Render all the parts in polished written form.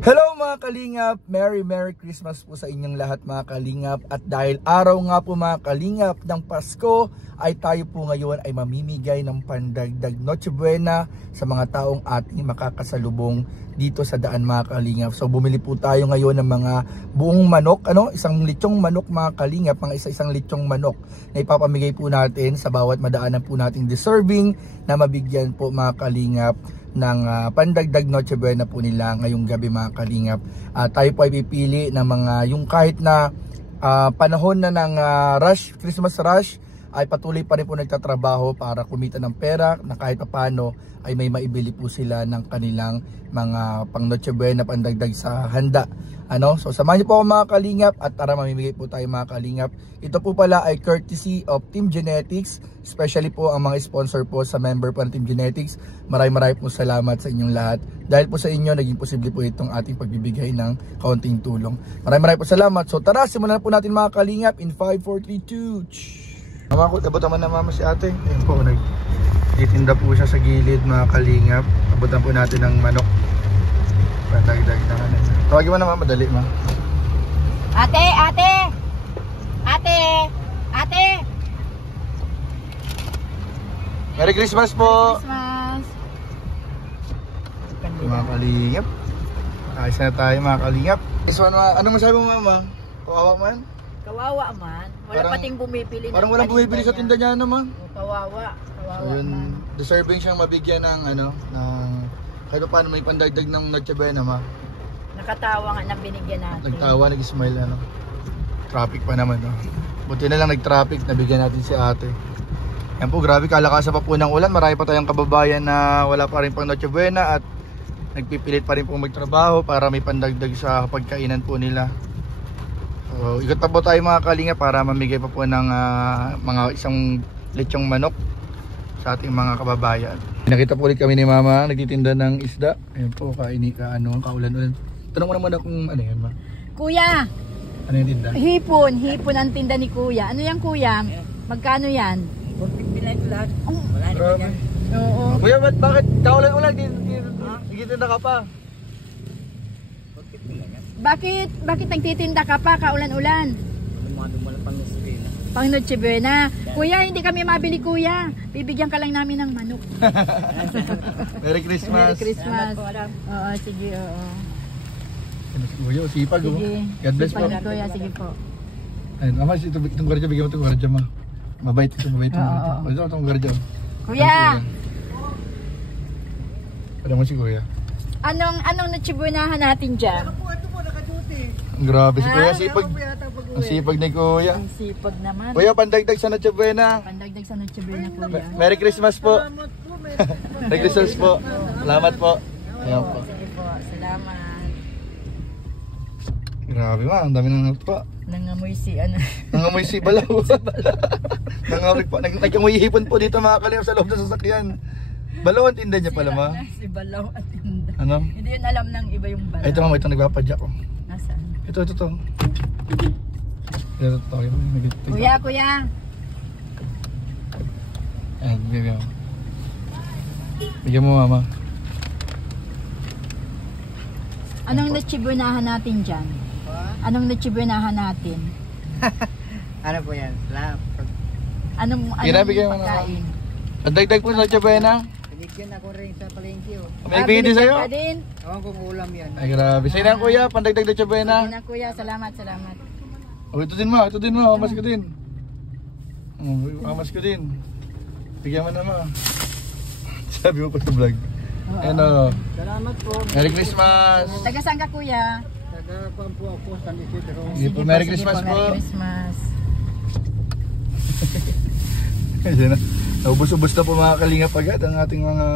Hello mga kalingap! Merry Christmas po sa inyong lahat mga kalingap. At dahil araw nga po mga kalingap ng Pasko, ay tayo po ngayon ay mamimigay ng pandagdag Noche Buena sa mga taong ating makakasalubong dito sa daan mga kalingap. So bumili po tayo ngayon ng mga buong manok, isang lechong manok mga kalingap, mga isa-isang lechong manok na ipapamigay po natin sa bawat madaanan po nating deserving na mabigyan po mga kalingap ng pandagdag Noche Buena po nila ngayong gabi mga kalingap. Tayo po ay pipili ng mga yung kahit na panahon na ng Christmas rush ay patuloy pa rin po nagtatrabaho para kumita ng pera na kahit paano ay may maibili po sila ng kanilang mga pang Noche Buena pandagdag sa handa. So samahan niyo po ako mga kalingap at tara mamimigay po tayo mga kalingap. Ito po pala ay courtesy of Team Genetics, especially po ang mga sponsor po sa member po ng Team Genetics. Maraming po salamat sa inyong lahat. Dahil po sa inyo naging posible po itong ating pagbibigay ng kaunting tulong. Maraming po salamat. So tara, simulan na po natin mga kalingap in 5, 4, 3, 2. Mama ko, abot naman na mama si ate. Ayun po, nagtitinda po siya sa gilid mga kalingap. Abutan po natin ng manok. Pandagdag na kanin. Tawagin mo na mama, madali ma. Ate! Merry Christmas po! Christmas! Mga kalingap. Ayos na tayo mga kalingap. Anong masabi mo mama? Kawawa man? Kawawa man. Wala pating bumibili. Parang walang bumibili sa tinda niya naman. Kawawa man. Deserving siyang mabigyan ng kahit paano may pandagdag ng Noche Buena ma. Nakatawa nga na binigyan natin. Nagtawa, nag-smile Traffic pa naman Buti na lang nag-traffic, nabigyan natin si ate. Yan po, grabe kalakasan pa po ng ulan. Marami pa tayong kababayan na wala pa rin pang Noche Buena at nagpipilit pa rin po magtrabaho para may pandagdag sa pagkainan po nila. So, ikot pa po tayo mga kalinga para mamigay pa po ng mga isang lechong manok sa ating mga kababayan. Nakita po ulit kami ni mama, nagtitinda ng isda. Ayun po, kaulan-ulan. Tanong mo naman kung ano yan ma? Kuya! Ano yung tinda? Hipon ang tinda ni kuya. Ano yan kuya? Magkano yan? 450 lang ito lahat. Wala na Grabe. yan. Oo. Kuya, bakit kaulan-ulan? Nagtitinda ka pa? 450 lang yan. Bakit nagtitinda ka pa kaulan-ulan? Dumadumala pang Noche-Buena. Pang Noche Buena. Kuya, hindi kami mabili kuya. Bibigyan ka lang namin ng manok. Merry Christmas! Merry Christmas. Salamat po, Adam. Oo, sige, oo. Kuya, sipag Sige. God bless po. Sipag na, kuya, sige po. Ayun, mama, itong gwardiya, bigyan mo itong gwardiya ma. Mabait ito. Oo. Itong gwardiya. Kuya! Ano mo si kuya? Anong Noche Buenahan natin dyan? Ito po, naka-duty. Grabe si kuya, sipag. Ako po yata pag-uwi. Ang sipag ni kuya. Ang sipag naman. Kuya, pandagdag sa Noche Buena. Pandagdag sa Noche Buena, kuya. Merry Christmas po. Salamat po, Merry Christmas po. Salamat po. Ayan po. Sige po, salamat. Grabe ma, ang dami ng pa. Nangamoy si Nangamoy si Balaw. Nangamoy po. Nagkamoy hipon po dito mga kalim sa loob ng sasakyan. Balaw ang tinda niya pala ma. Si Balaw at tinda. Ano? Hindi yun alam ng iba yung Balaw. Ay, ito mama, ito nagpapadya ko. Nasaan? Ito. Ito. Kuya. Ayan, bigyan mo. Bigyan mo mama. Anong Noche Buenahan natin dyan? Anong Noche Buenahan natin? Ano po yan? Anong Bigyan mo na. pagkain? Pandagdag po sa Noche Buena. Binigyan ako rin sa palengke. May bigay din sa'yo. binigyan ka din? Ewan kong ulam yan. Ay grabe. Sa'yo na kuya, pandagdag Noche Buena. Sige na kuya, salamat. Oh, ito din. Amas ko din. Amas ko din. Bigyan mo na ma. Sabi mo pa sa vlog. Ano? Salamat po. Merry Christmas. Taga saan ka kuya? Nagkakuan po ako sa Isidro. Sige po, Merry Christmas po. Merry Christmas. Kasi na, naubos-ubos na po mga kalingap agad ang ating mga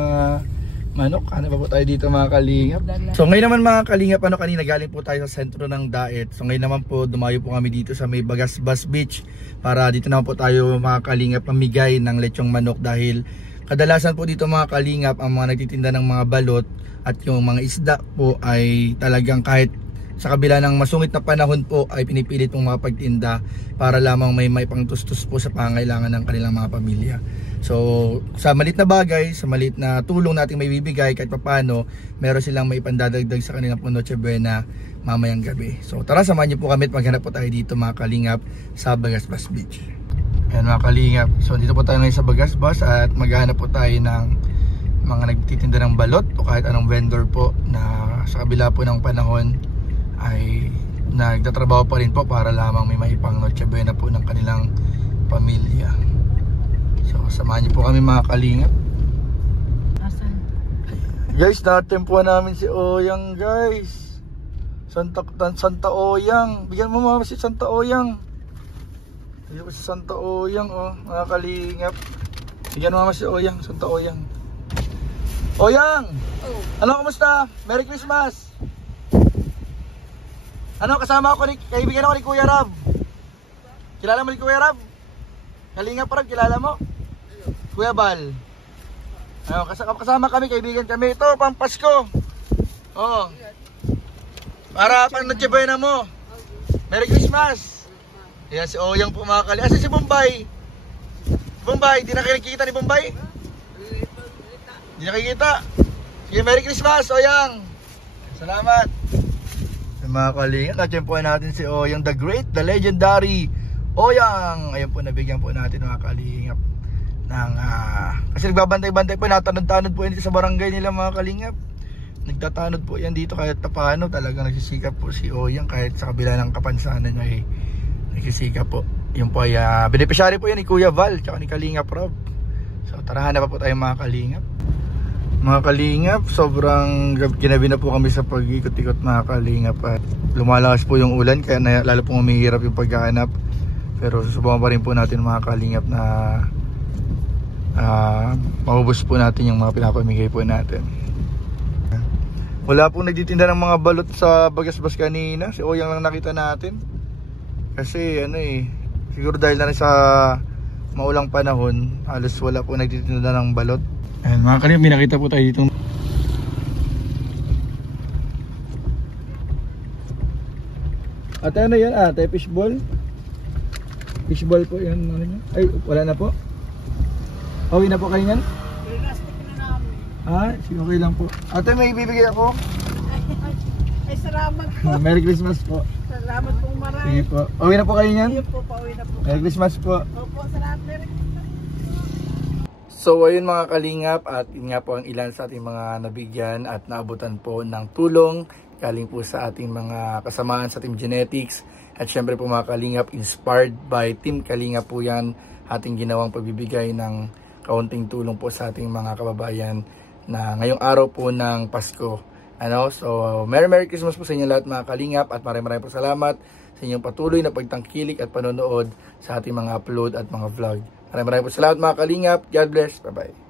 manok. Ano pa po tayo dito mga kalingap? So ngayon naman mga kalingap, kanina galing po tayo sa sentro ng Daet. So ngayon naman po, dumayo po kami dito sa may Bagasbas Beach para dito naman po tayo mga kalingap mamigay ng lechong manok dahil kadalasan po dito mga kalingap ang mga nagtitinda ng mga balot at yung mga isda po ay talagang kahit sa kabila ng masungit na panahon po ay pinipilit pong mga pagtinda para lamang may pangtustos po sa pangailangan ng kanilang mga pamilya. So sa malit na bagay, sa malit na tulong nating may bibigay, kahit papano meron silang may pandadagdag sa kanilang Noche Buena mamayang gabi. So tara, samahan niyo po kami at maghanap po tayo dito mga kalingap sa Bagasbas Beach. Ayan mga kalingap, so dito po tayo ngayon sa Bagasbas at maghanap po tayo ng mga nagtitinda ng balot o kahit anong vendor po na sa kabila po ng panahon ay nagtatrabaho pa rin po para lamang may maipang Noche Buena po ng kanilang pamilya. So samahan niyo po kami mga kalingap. Asan? Guys, natempuan namin si Oyang guys. Santa Oyang. Bigyan mo mama si Santa Oyang. Bigyan mo si Santa Oyang oh, mga kalingap. Bigyan mo mama si Oyang, Santa Oyang. Oyang! Oh. Ano, kumusta? Merry Christmas! Ano, kasama ako kaibigan ako ni Kuya Rab. Kilala mo ni Kuya Rab? Kalingap Rab, kilala mo? Kuya Bal. Ayun, kasama kami, kaibigan kami. Ito, pang Pasko. Oo. Para pang Noche Buena mo. Merry Christmas. Ayan si Oyang po mga kalingap. Asa si Bombay? Bombay, di na kayo nakikita ni Bombay? Di na nakikita. Sige, Merry Christmas, Oyang. Salamat. Sa mga kalingap, natsyempohan natin si Oyang, the great, the legendary Oyang. Ayun po, nabigyan po natin mga kalingap ng kasi nagbabantay-bantay po, natanod-tanod po yan dito sa barangay nila mga kalingap. Nagtatanod po yan dito kahit paano, talagang nagsisikap po si Oyang kahit sa kabila ng kapansanan niya nagsisikap po. Yun po ay beneficiary po yan ni Kuya Val tsaka ni Kalingap Rob. So tarahan na pa po tayo mga kalingap. Mga kalingap, sobrang ginabi na po kami sa pag-ikot-ikot mga kalingap at lumalakas po yung ulan kaya lalo pong umihirap yung paghahanap. Pero susubukan pa rin po natin mga kalingap na maubos po natin yung mga pinapamigay po natin. Wala pong nagtitinda ng mga balot sa Bagasbas kanina. Si Oyang lang nakita natin. Kasi siguro dahil na rin sa maulang panahon, halos wala pong nagtitinda ng balot. Ayan, mga kalingap, may nakita po tayo dito. Ate, ano yan? Ate, fishball? Fishball po yan. Ano niya? Ay, wala na po? Okay na po kayo yan? Plastic na namin. Sige, okay lang po. Ate, may ibibigay ako. Ay, salamat po. Merry Christmas po. Salamat po marami. Sige po. Okay na po kayo yan? Ayun po, pauwi na po. Merry Christmas po. Opo, salamat. Merry Christmas. So ayun mga kalingap, at yun nga po ang ilan sa ating mga nabigyan at naabutan po ng tulong galing po sa ating mga kasamaan sa Team Genetics. At syempre po mga kalingap, inspired by Team Kalingap po yan, ating ginawang pagbibigay ng kaunting tulong po sa ating mga kababayan na ngayong araw po ng Pasko. So Merry Christmas po sa inyo lahat mga kalingap at maraming po salamat sa inyong patuloy na pagtangkilik at panonood sa ating mga upload at mga vlog. Maraming po salamat mga kalingap. God bless. Bye-bye.